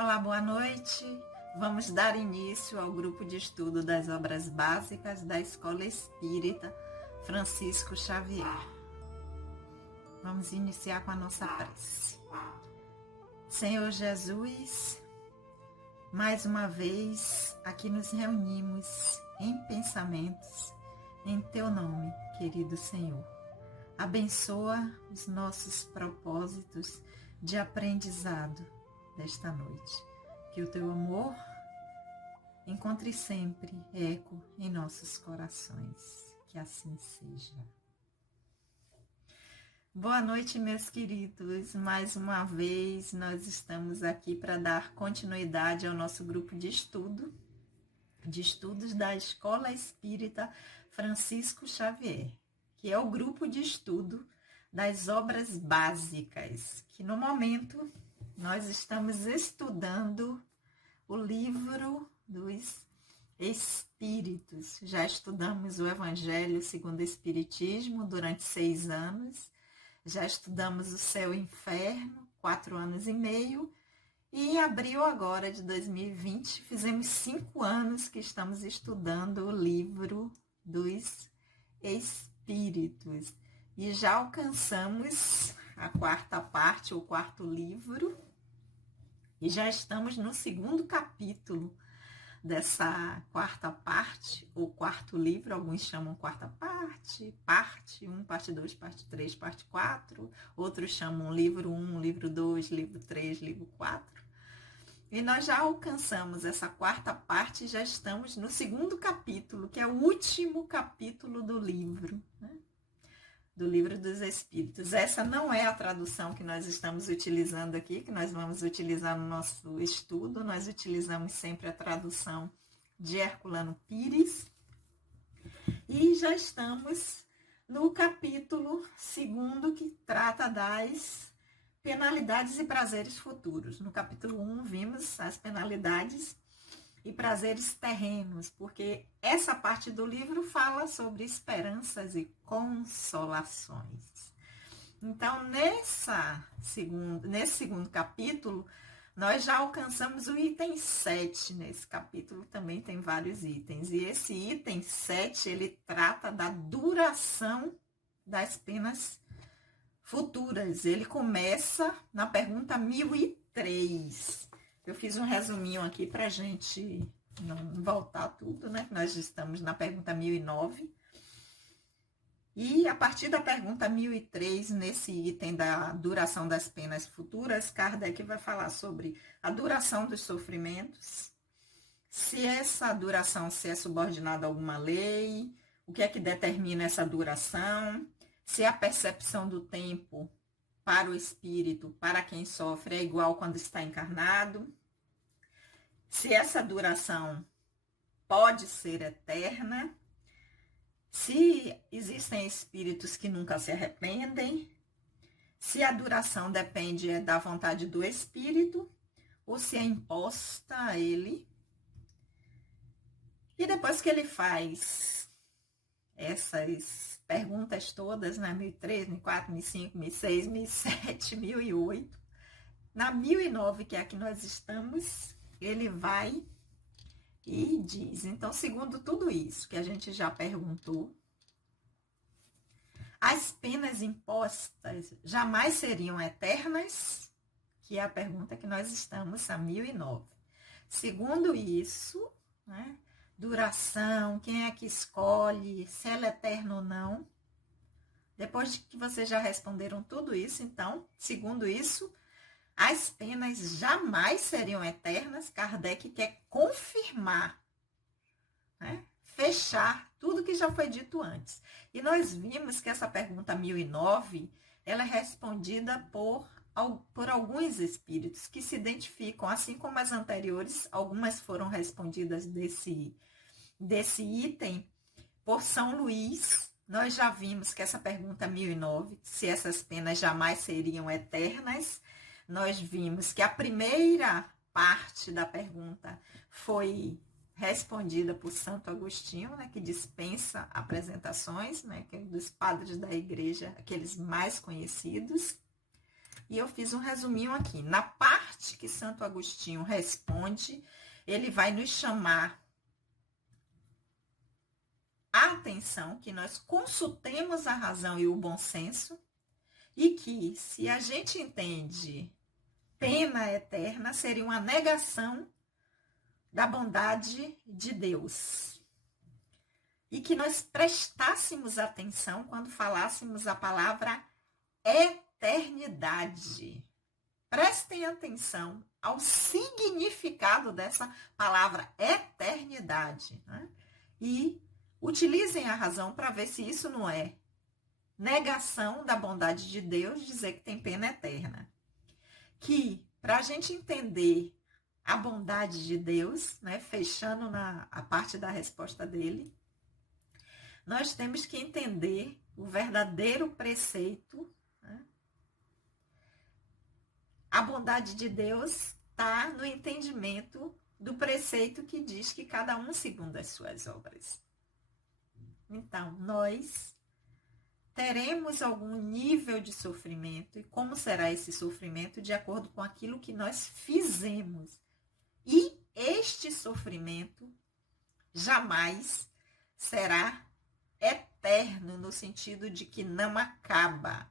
Olá, boa noite. Vamos dar início ao grupo de estudo das obras básicas da Escola Espírita Francisco Xavier. Vamos iniciar com a nossa prece. Senhor Jesus, mais uma vez aqui nos reunimos em pensamentos em Teu nome, querido Senhor. Abençoa os nossos propósitos de aprendizado desta noite. Que o Teu amor encontre sempre eco em nossos corações. Que assim seja. Boa noite, meus queridos. Mais uma vez nós estamos aqui para dar continuidade ao nosso grupo de estudos da Escola Espírita Francisco Xavier, que é o grupo de estudo das obras básicas, que no momento nós estamos estudando o livro dos Espíritos. Já estudamos o Evangelho segundo o Espiritismo durante 6 anos, já estudamos o Céu e o Inferno, 4 anos e meio, e em abril agora de 2020, fizemos 5 anos que estamos estudando o livro dos Espíritos. E já alcançamos a 4ª parte, o 4º livro, e já estamos no 2º capítulo dessa 4ª parte, ou 4º livro, alguns chamam 4ª parte, parte 1, parte 2, parte 3, parte 4, outros chamam livro 1, livro 2, livro 3, livro 4. E nós já alcançamos essa 4ª parte e já estamos no 2º capítulo, que é o último capítulo do livro, né? Do Livro dos Espíritos. Essa não é a tradução que nós estamos utilizando aqui, que nós vamos utilizar no nosso estudo. Nós utilizamos sempre a tradução de Herculano Pires. E já estamos no capítulo 2º, que trata das penalidades e prazeres futuros. No capítulo 1, vimos as penalidades e prazeres terrenos, porque essa parte do livro fala sobre esperanças e consolações. Então, nesse segundo capítulo, nós já alcançamos o item 7. Nesse capítulo também tem vários itens. E esse item 7, ele trata da duração das penas futuras. Ele começa na pergunta 1003. Eu fiz um resuminho aqui para a gente não voltar tudo, né? Nós estamos na pergunta 1009. E a partir da pergunta 1003, nesse item da duração das penas futuras, Kardec vai falar sobre a duração dos sofrimentos, se essa duração é subordinada a alguma lei, o que é que determina essa duração, se a percepção do tempo para o espírito, para quem sofre, é igual quando está encarnado, se essa duração pode ser eterna, se existem espíritos que nunca se arrependem, se a duração depende da vontade do espírito ou se é imposta a ele. E depois que ele faz essas perguntas todas, né, 1003, 1004, 1005, 1006, 1007, 1008, na 1009, que é a que nós estamos, ele vai e diz: então, segundo tudo isso que a gente já perguntou, as penas impostas jamais seriam eternas, que é a pergunta que nós estamos a 1009. Segundo isso, né, duração, quem é que escolhe, se ela é eterna ou não. Depois de que vocês já responderam tudo isso, então, segundo isso, as penas jamais seriam eternas. Kardec quer confirmar, né? Fechar tudo que já foi dito antes. E nós vimos que essa pergunta 1009, ela é respondida por alguns espíritos que se identificam, assim como as anteriores, algumas foram respondidas desse item por São Luís. Nós já vimos que essa pergunta 1009, se essas penas jamais seriam eternas, nós vimos que a primeira parte da pergunta foi respondida por Santo Agostinho, né, que dispensa apresentações, né, que é dos padres da igreja, aqueles mais conhecidos. E eu fiz um resuminho aqui. Na parte parte que Santo Agostinho responde, ele vai nos chamar a atenção, que nós consultemos a razão e o bom senso, e que, se a gente entende pena eterna, seria uma negação da bondade de Deus. E que nós prestássemos atenção quando falássemos a palavra eternidade. Prestem atenção ao significado dessa palavra eternidade, né? E utilizem a razão para ver se isso não é negação da bondade de Deus, dizer que tem pena eterna. Que, para a gente entender a bondade de Deus, né, fechando a parte da resposta dele, nós temos que entender o verdadeiro preceito, né? A bondade de Deus está no entendimento do preceito que diz que cada um segundo as suas obras. Então, nós teremos algum nível de sofrimento, e como será esse sofrimento? De acordo com aquilo que nós fizemos. E este sofrimento jamais será eterno, no sentido de que não acaba,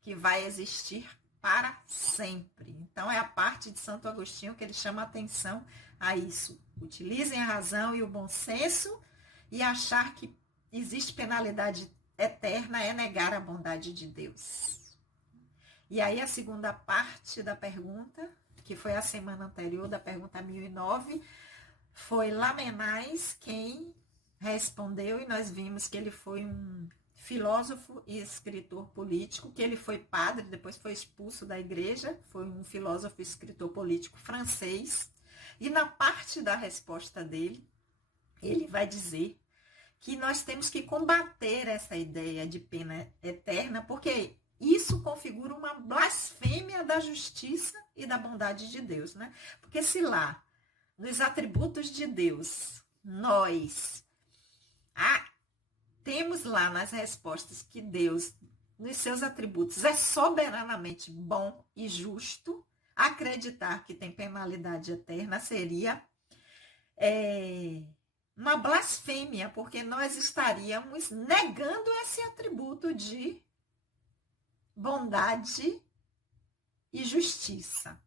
que vai existir para sempre. Então, é a parte de Santo Agostinho que ele chama atenção a isso. Utilizem a razão e o bom senso, e achar que existe penalidade eterna é negar a bondade de Deus. E aí a segunda parte da pergunta, que foi a semana anterior, da pergunta 1009, foi Lamennais quem respondeu, e nós vimos que ele foi um filósofo e escritor político, que ele foi padre, depois foi expulso da igreja, foi um filósofo e escritor político francês, e na parte da resposta dele, ele vai dizer que nós temos que combater essa ideia de pena eterna, porque isso configura uma blasfêmia da justiça e da bondade de Deus, né? Porque se lá, nos atributos de Deus, nós temos lá nas respostas que Deus, nos seus atributos, é soberanamente bom e justo, acreditar que tem penalidade eterna seria uma blasfêmia, porque nós estaríamos negando esse atributo de bondade e justiça.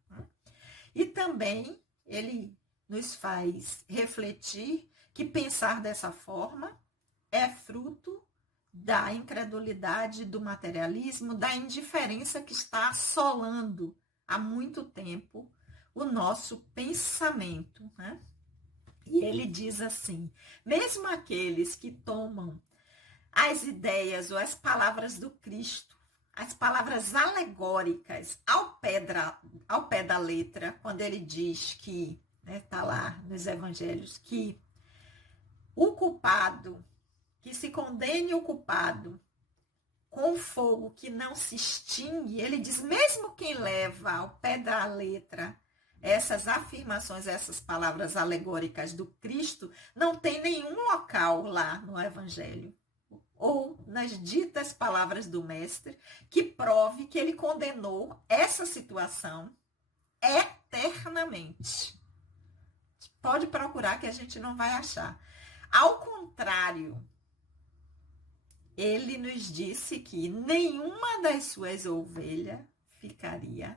E também ele nos faz refletir que pensar dessa forma é fruto da incredulidade, do materialismo, da indiferença que está assolando há muito tempo o nosso pensamento, né? E ele diz assim, mesmo aqueles que tomam as ideias ou as palavras do Cristo, as palavras alegóricas ao pé da letra, quando ele diz que, está lá nos evangelhos, que o culpado, que se condene o culpado com fogo que não se extingue, ele diz, mesmo quem leva ao pé da letra essas afirmações, essas palavras alegóricas do Cristo, não tem nenhum local lá no Evangelho, ou nas ditas palavras do Mestre, que prove que ele condenou essa situação eternamente. Pode procurar que a gente não vai achar. Ao contrário, ele nos disse que nenhuma das suas ovelhas ficaria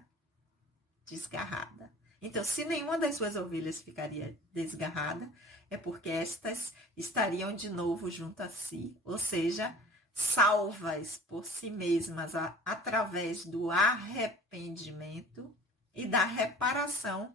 desgarrada. Então, se nenhuma das suas ovelhas ficaria desgarrada, é porque estas estariam de novo junto a si, ou seja, salvas por si mesmas através do arrependimento e da reparação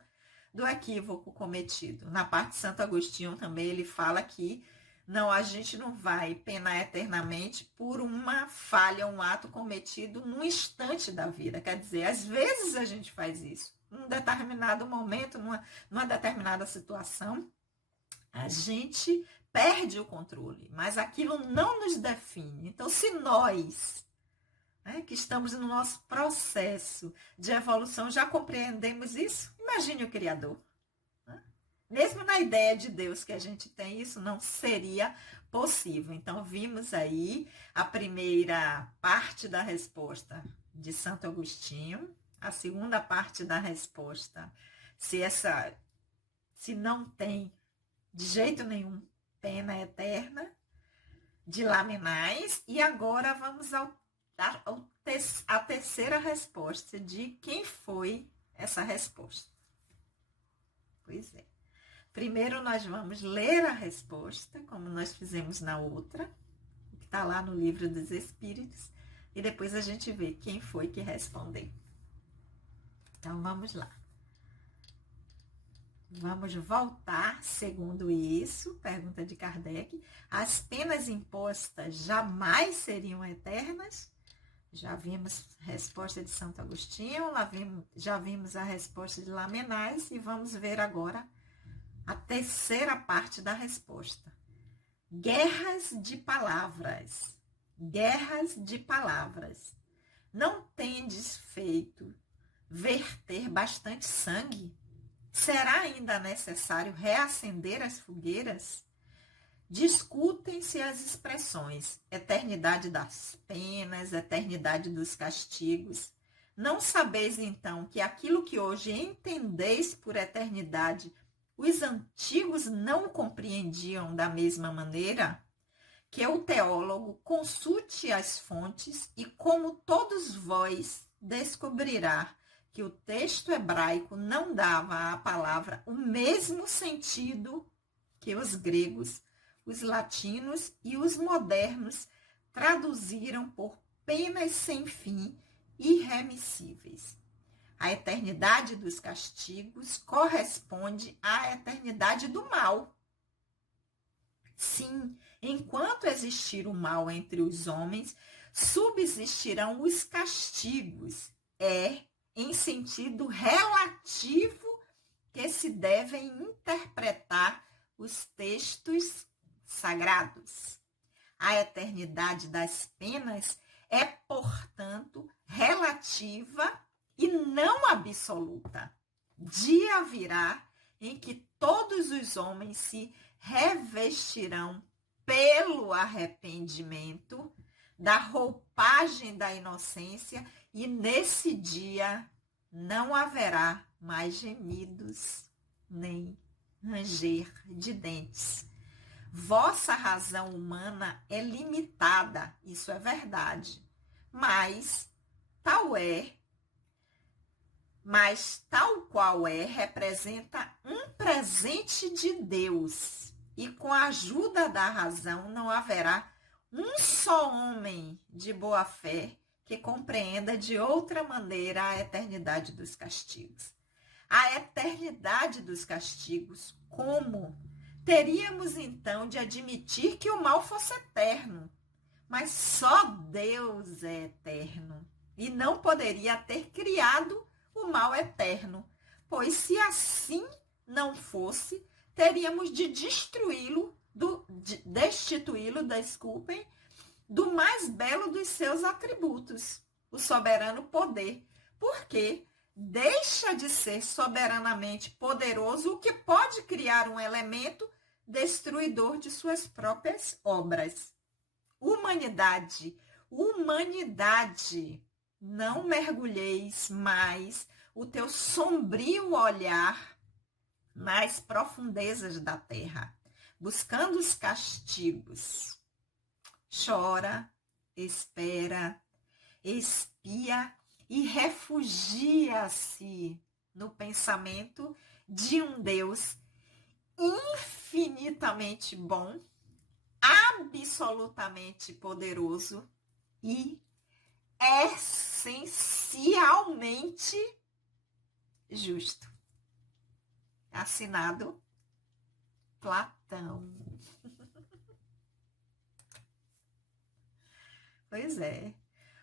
do equívoco cometido. Na parte de Santo Agostinho também ele fala que a gente não vai penar eternamente por uma falha, um ato cometido num instante da vida. Quer dizer, às vezes a gente faz isso. Num determinado momento, numa determinada situação, a gente perde o controle, mas aquilo não nos define. Então, se nós, que estamos no nosso processo de evolução, já compreendemos isso, imagine o Criador. Mesmo na ideia de Deus que a gente tem, isso não seria possível. Então, vimos aí a primeira parte da resposta de Santo Agostinho, a segunda parte da resposta, se não tem de jeito nenhum pena eterna, de laminais. E agora vamos à terceira resposta, de quem foi essa resposta. Pois é. Primeiro nós vamos ler a resposta, como nós fizemos na outra, que está lá no Livro dos Espíritos, e depois a gente vê quem foi que respondeu. Então vamos lá. Vamos voltar, segundo isso, pergunta de Kardec, as penas impostas jamais seriam eternas? Já vimos a resposta de Santo Agostinho, já vimos a resposta de Lamennais e vamos ver agora a terceira parte da resposta. Guerras de palavras. Guerras de palavras. Não tendes feito verter bastante sangue? Será ainda necessário reacender as fogueiras? Discutem-se as expressões eternidade das penas, eternidade dos castigos. Não sabeis, então, que aquilo que hoje entendeis por eternidade, os antigos não compreendiam da mesma maneira? Que o teólogo consulte as fontes e, como todos vós, descobrirá que o texto hebraico não dava à palavra o mesmo sentido que os gregos, os latinos e os modernos traduziram por penas sem fim, irremissíveis. A eternidade dos castigos corresponde à eternidade do mal. Sim, enquanto existir o mal entre os homens, subsistirão os castigos. Em sentido relativo que se devem interpretar os textos sagrados. A eternidade das penas é, portanto, relativa e não absoluta. Dia virá em que todos os homens se revestirão pelo arrependimento da roupagem da inocência, e nesse dia não haverá mais gemidos nem ranger de dentes. Vossa razão humana é limitada, isso é verdade, mas tal qual é, representa um presente de Deus, e com a ajuda da razão não haverá um só homem de boa fé que compreenda de outra maneira a eternidade dos castigos. A eternidade dos castigos, como? Teríamos então de admitir que o mal fosse eterno, mas só Deus é eterno e não poderia ter criado o mal eterno, pois se assim não fosse, teríamos de destituí-lo, do mais belo dos seus atributos, o soberano poder, porque deixa de ser soberanamente poderoso o que pode criar um elemento destruidor de suas próprias obras. Humanidade, não mergulheis mais o teu sombrio olhar nas profundezas da terra, buscando os castigos. Chora, espera, expia e refugia-se no pensamento de um Deus infinitamente bom, absolutamente poderoso e essencialmente justo. Assinado Platão. Pois é,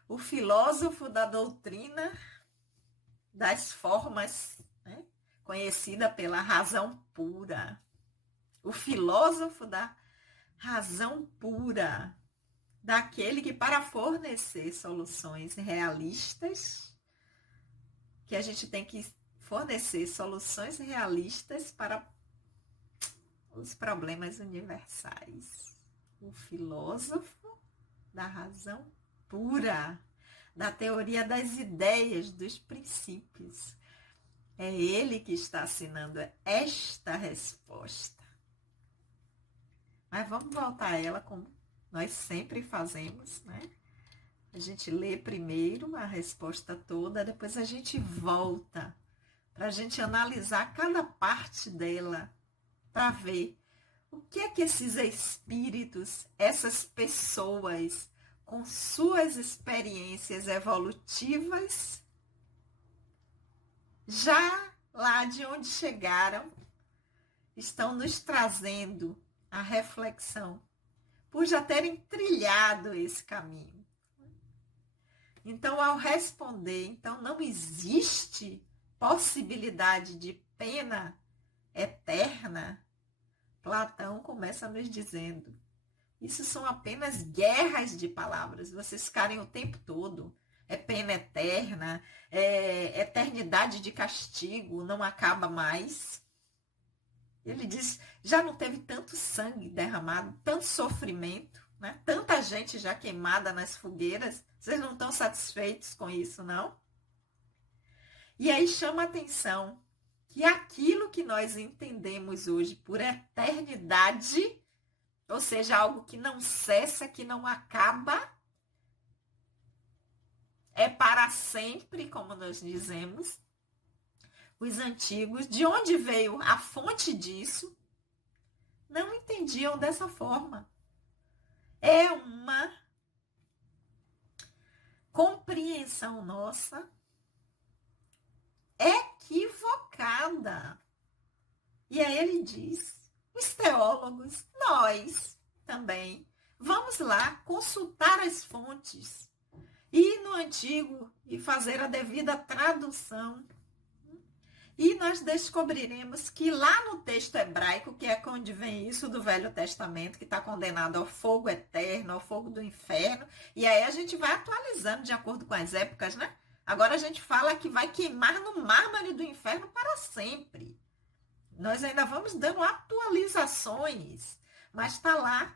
o filósofo da doutrina das formas, né, conhecida pela razão pura. O filósofo da razão pura, daquele que, para fornecer soluções realistas, que a gente tem que fornecer soluções realistas para os problemas universais. O filósofo da razão pura, da teoria das ideias, dos princípios. É ele que está assinando esta resposta. Mas vamos voltar a ela como nós sempre fazemos, né? A gente lê primeiro a resposta toda, depois a gente volta para a gente analisar cada parte dela, para ver o que é que esses espíritos, essas pessoas, com suas experiências evolutivas, já lá de onde chegaram, estão nos trazendo a reflexão, por já terem trilhado esse caminho. Então, ao responder, então não existe possibilidade de pena eterna, Platão começa nos dizendo, isso são apenas guerras de palavras, vocês ficarem o tempo todo, é pena eterna, é eternidade de castigo, não acaba mais. Ele diz, já não teve tanto sangue derramado, tanto sofrimento, né? Tanta gente já queimada nas fogueiras, vocês não estão satisfeitos com isso, não? E aí chama a atenção que aquilo que nós entendemos hoje por eternidade, ou seja, algo que não cessa, que não acaba, é para sempre, como nós dizemos. Os antigos, de onde veio a fonte disso, não entendiam dessa forma. É uma compreensão nossa equivocada. E aí ele diz, os teólogos, nós também, vamos lá consultar as fontes, ir no antigo e fazer a devida tradução. E nós descobriremos que lá no texto hebraico, que é onde vem isso do Velho Testamento, que está condenado ao fogo eterno, ao fogo do inferno, e aí a gente vai atualizando de acordo com as épocas, né? Agora a gente fala que vai queimar no mármore do inferno para sempre. Nós ainda vamos dando atualizações, mas está lá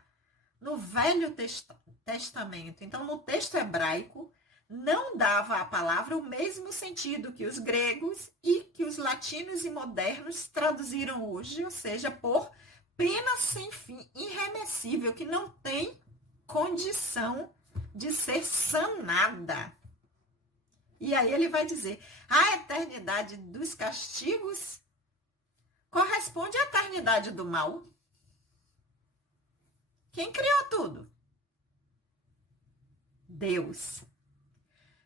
no Velho Testamento. Então, no texto hebraico, não dava a palavra o mesmo sentido que os gregos e que os latinos e modernos traduziram hoje, ou seja, por pena sem fim, irremessível, que não tem condição de ser sanada. E aí ele vai dizer, a eternidade dos castigos corresponde à eternidade do mal. Quem criou tudo? Deus.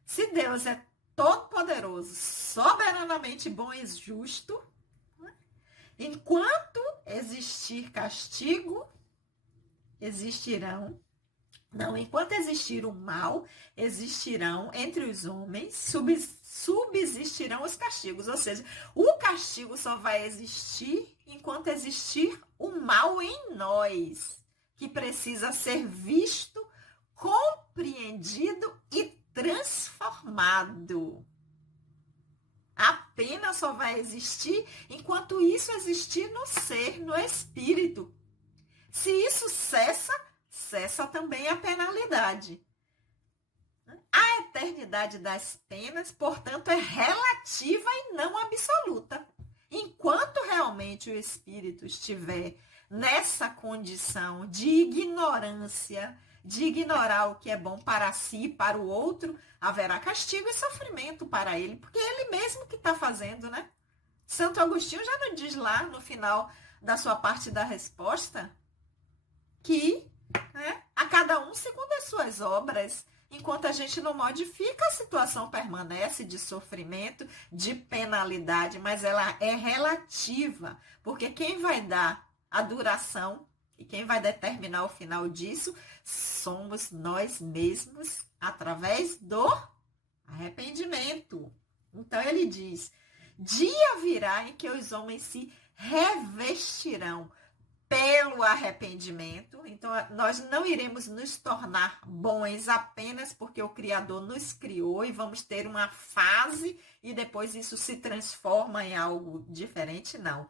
Se Deus é todo-poderoso, soberanamente bom e justo, né? Enquanto existir castigo, enquanto existir o mal, existirão entre os homens, subsistirão os castigos. Ou seja, o castigo só vai existir enquanto existir o mal em nós, que precisa ser visto, compreendido e transformado. A pena só vai existir enquanto isso existir no ser, no espírito. Se isso cessa, cessa também a penalidade. A eternidade das penas, portanto, é relativa e não absoluta. Enquanto realmente o espírito estiver nessa condição de ignorância, de ignorar o que é bom para si e para o outro, haverá castigo e sofrimento para ele, porque é ele mesmo que está fazendo, né? Santo Agostinho já nos diz lá no final da sua parte da resposta que, né, a cada um segundo as suas obras, enquanto a gente não modifica, a situação permanece de sofrimento, de penalidade, mas ela é relativa, porque quem vai dar a duração e quem vai determinar o final disso somos nós mesmos através do arrependimento. Então ele diz, dia virá em que os homens se revestirão pelo arrependimento. Então nós não iremos nos tornar bons apenas porque o Criador nos criou e vamos ter uma fase e depois isso se transforma em algo diferente, não.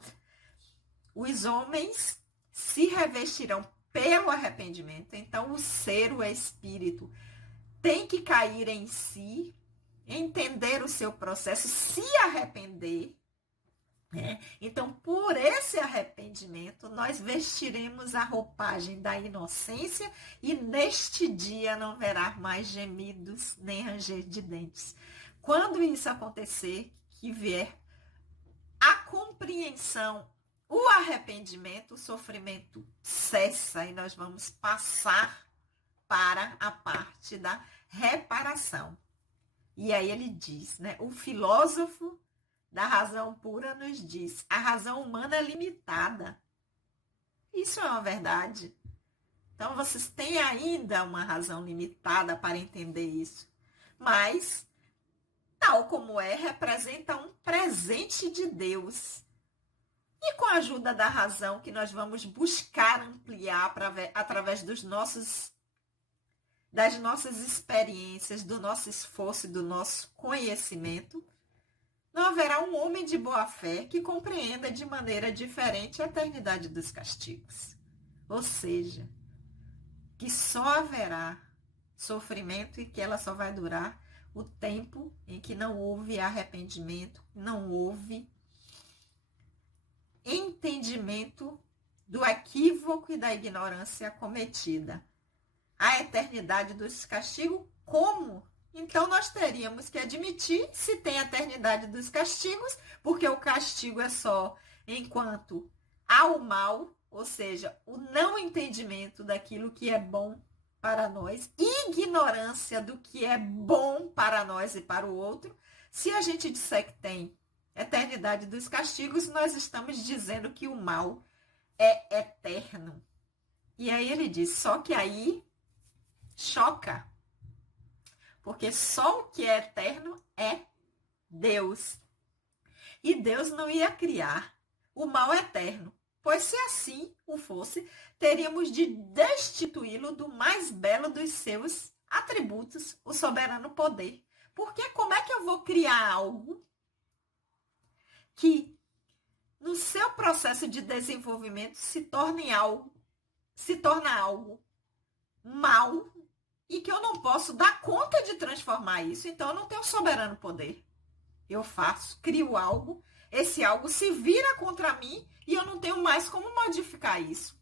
Os homens se revestirão pelo arrependimento. Então, o ser, o espírito, tem que cair em si, entender o seu processo, se arrepender. Então, por esse arrependimento, nós vestiremos a roupagem da inocência e neste dia não haverá mais gemidos nem ranger de dentes. Quando isso acontecer, que vier a compreensão, o arrependimento, o sofrimento cessa e nós vamos passar para a parte da reparação. E aí ele diz, o filósofo da razão pura nos diz, a razão humana é limitada. Isso é uma verdade. Então, vocês têm ainda uma razão limitada para entender isso. Mas, tal como representa um presente de Deus. E com a ajuda da razão que nós vamos buscar ampliar através das nossas experiências, do nosso esforço e do nosso conhecimento, não haverá um homem de boa fé que compreenda de maneira diferente a eternidade dos castigos. Ou seja, que só haverá sofrimento e que ela só vai durar o tempo em que não houve arrependimento, não houve entendimento do equívoco e da ignorância cometida. A eternidade dos castigos, como? Então, nós teríamos que admitir se tem a eternidade dos castigos, porque o castigo é só enquanto há o mal, ou seja, o não entendimento daquilo que é bom para nós, ignorância do que é bom para nós e para o outro. Se a gente disser que tem eternidade dos castigos, nós estamos dizendo que o mal é eterno. E aí ele diz, só que aí choca. Porque só o que é eterno é Deus. E Deus não ia criar o mal eterno. Pois se assim o fosse, teríamos de destituí-lo do mais belo dos seus atributos, o soberano poder. Porque como é que eu vou criar algo que no seu processo de desenvolvimento se torna algo mal e que eu não posso dar conta de transformar isso? Então eu não tenho soberano poder. Eu crio algo, esse algo se vira contra mim e eu não tenho mais como modificar isso.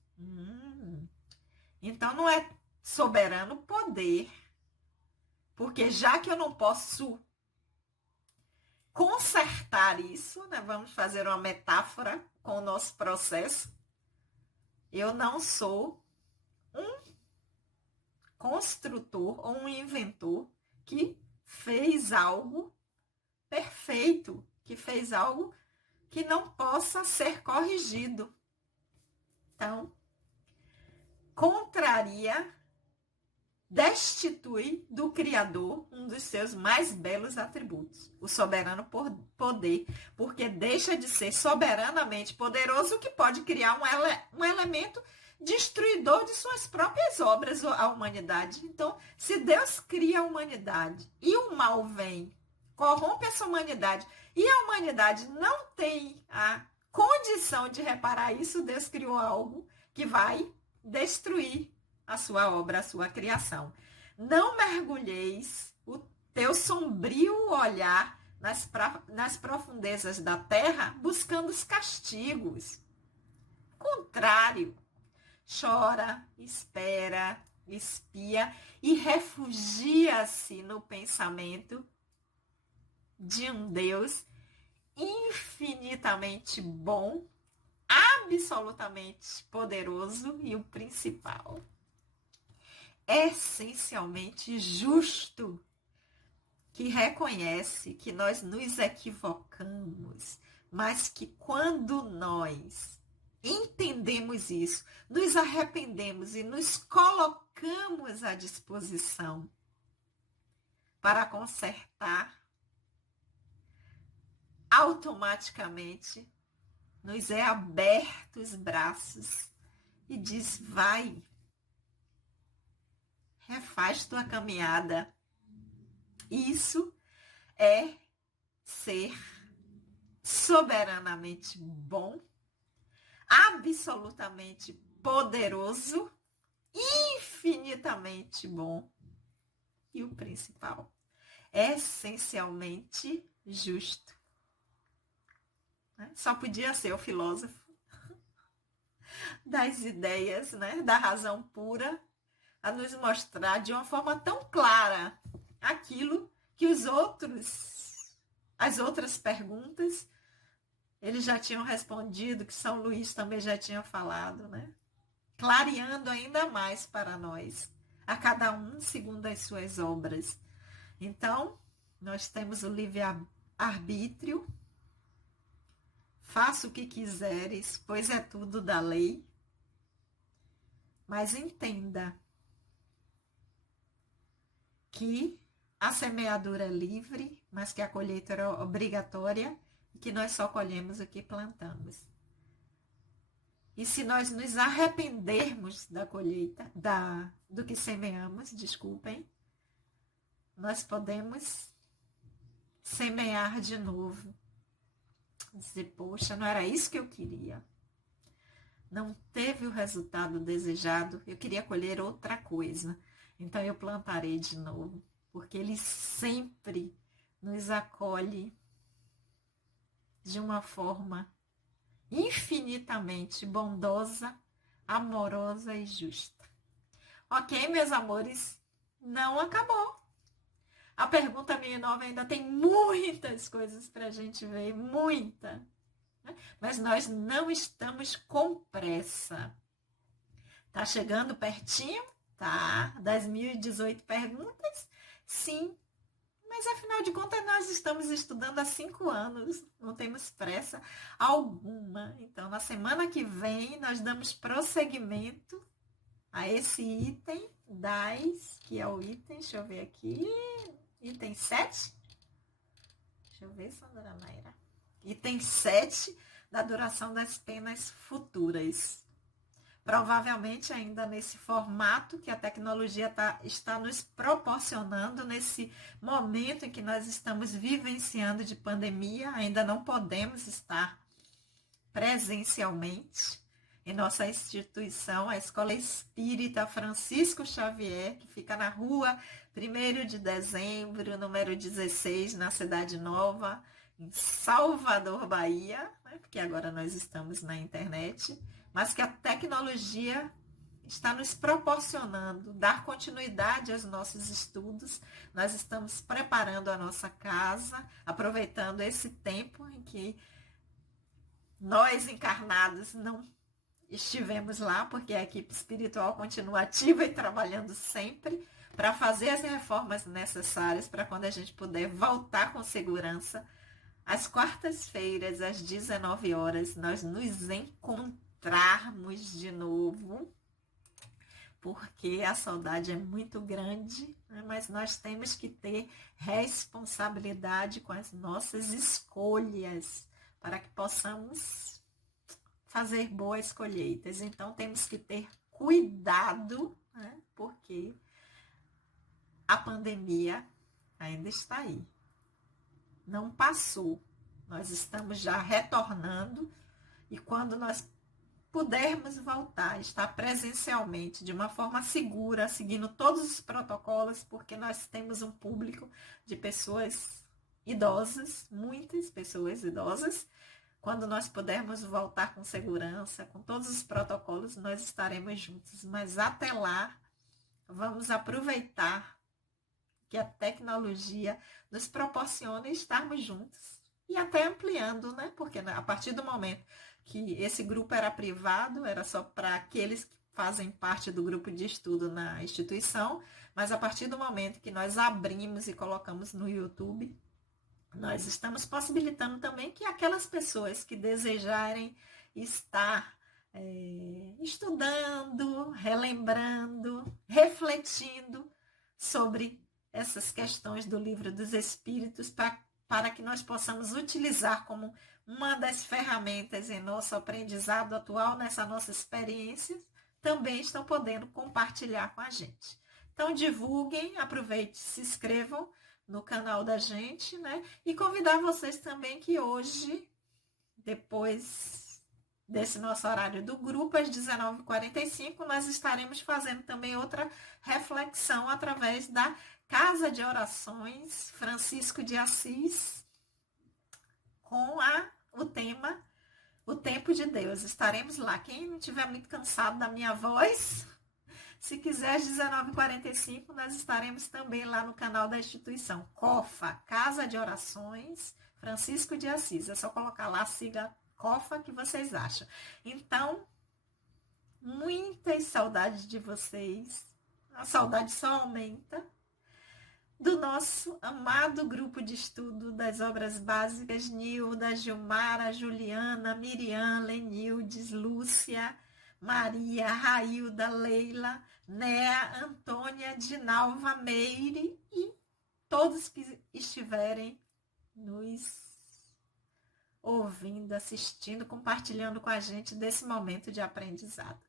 Então não é soberano poder, porque já que eu não posso consertar isso, vamos fazer uma metáfora com o nosso processo, eu não sou um construtor ou um inventor que fez algo perfeito, que fez algo que não possa ser corrigido. Então, destitui do Criador um dos seus mais belos atributos, o soberano poder, porque deixa de ser soberanamente poderoso, o que pode criar um elemento destruidor de suas próprias obras, a humanidade. Então, se Deus cria a humanidade e o mal vem, corrompe essa humanidade, e a humanidade não tem a condição de reparar isso, Deus criou algo que vai destruir a sua obra, a sua criação. Não mergulheis o teu sombrio olhar nas profundezas da terra buscando os castigos. Contrário, chora, espera, espia e refugia-se no pensamento de um Deus infinitamente bom, absolutamente poderoso e o principal, essencialmente justo, que reconhece que nós nos equivocamos, mas que quando nós entendemos isso, nos arrependemos e nos colocamos à disposição para consertar, automaticamente nos é aberto os braços e diz, vai, refaz tua caminhada. Isso é ser soberanamente bom, absolutamente poderoso, infinitamente bom e o principal, essencialmente justo. Só podia ser o filósofo das ideias, né, da razão pura, a nos mostrar de uma forma tão clara aquilo que as outras perguntas, eles já tinham respondido, que São Luís também já tinha falado, né? Clareando ainda mais para nós, a cada um segundo as suas obras. Então, nós temos o livre-arbítrio, faça o que quiseres, pois é tudo da lei, mas entenda que a semeadura é livre, mas que a colheita é obrigatória e que nós só colhemos o que plantamos. E se nós nos arrependermos da colheita, do que semeamos, desculpem, nós podemos semear de novo. Dizer, poxa, não era isso que eu queria. Não teve o resultado desejado, eu queria colher outra coisa. Então eu plantarei de novo, porque Ele sempre nos acolhe de uma forma infinitamente bondosa, amorosa e justa. Ok, meus amores? Não acabou. A pergunta 1009 ainda tem muitas coisas para a gente ver, muita. Mas nós não estamos com pressa. Tá chegando pertinho? Tá. Das 1018 perguntas? Sim. Mas, afinal de contas, nós estamos estudando há 5 anos. Não temos pressa alguma. Então, na semana que vem, nós damos prosseguimento a esse item 10, que é o item, deixa eu ver aqui, item 7. Deixa eu ver, Sandra Naira. Item 7 da duração das penas futuras. Provavelmente ainda nesse formato que a tecnologia está nos proporcionando, nesse momento em que nós estamos vivenciando de pandemia, ainda não podemos estar presencialmente em nossa instituição, a Escola Espírita Francisco Xavier, que fica na rua 1º de dezembro, número 16, na Cidade Nova, em Salvador, Bahia, né? Porque agora nós estamos na internet, mas que a tecnologia está nos proporcionando dar continuidade aos nossos estudos. Nós estamos preparando a nossa casa, aproveitando esse tempo em que nós encarnados não estivemos lá, porque a equipe espiritual continua ativa e trabalhando sempre para fazer as reformas necessárias para quando a gente puder voltar com segurança. Às quartas-feiras, às 19 horas, nós nos encontrarmos de novo, porque a saudade é muito grande, né? Mas nós temos que ter responsabilidade com as nossas escolhas para que possamos fazer boas colheitas. Então, temos que ter cuidado, né? Porque a pandemia ainda está aí. Não passou. Nós estamos já retornando e quando nós pudermos voltar, estar presencialmente de uma forma segura, seguindo todos os protocolos, porque nós temos um público de pessoas idosas, muitas pessoas idosas. Quando nós pudermos voltar com segurança, com todos os protocolos, nós estaremos juntos. Mas até lá, vamos aproveitar que a tecnologia nos proporciona estarmos juntos e até ampliando, né? Porque a partir do momento que esse grupo era privado, era só para aqueles que fazem parte do grupo de estudo na instituição, mas a partir do momento que nós abrimos e colocamos no YouTube, nós estamos possibilitando também que aquelas pessoas que desejarem estar estudando, relembrando, refletindo sobre essas questões do Livro dos Espíritos para que nós possamos utilizar como uma das ferramentas em nosso aprendizado atual, nessa nossa experiência, também estão podendo compartilhar com a gente. Então, divulguem, aproveitem, se inscrevam no canal da gente, né? E convidar vocês também que hoje, depois desse nosso horário do grupo, às 19h45, nós estaremos fazendo também outra reflexão através da Casa de Orações Francisco de Assis, com o tema O Tempo de Deus. Estaremos lá. Quem não estiver muito cansado da minha voz, se quiser, às 19h45, nós estaremos também lá no canal da instituição. COFA, Casa de Orações Francisco de Assis. É só colocar lá, siga COFA, que vocês acham. Então, muitas saudades de vocês. A saudade só aumenta. Do nosso amado grupo de estudo das obras básicas, Nilda, Gilmara, Juliana, Miriam, Lenildes, Lúcia, Maria, Railda, Leila, Néa, Antônia, Dinalva, Meire e todos que estiverem nos ouvindo, assistindo, compartilhando com a gente desse momento de aprendizado.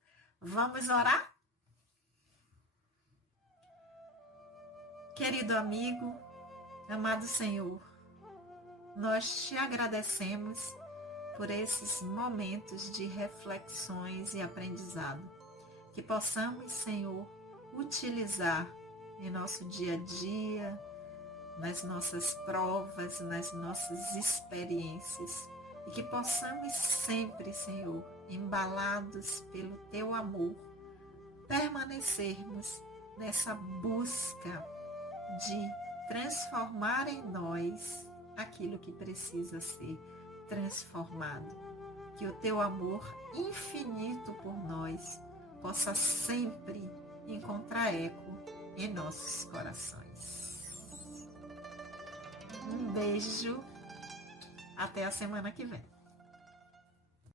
Vamos orar? Querido amigo, amado Senhor, nós te agradecemos por esses momentos de reflexões e aprendizado, que possamos, Senhor, utilizar em nosso dia a dia, nas nossas provas, nas nossas experiências, e que possamos sempre, Senhor, embalados pelo teu amor, permanecermos nessa busca de transformar em nós aquilo que precisa ser transformado. Que o teu amor infinito por nós possa sempre encontrar eco em nossos corações. Um beijo, até a semana que vem.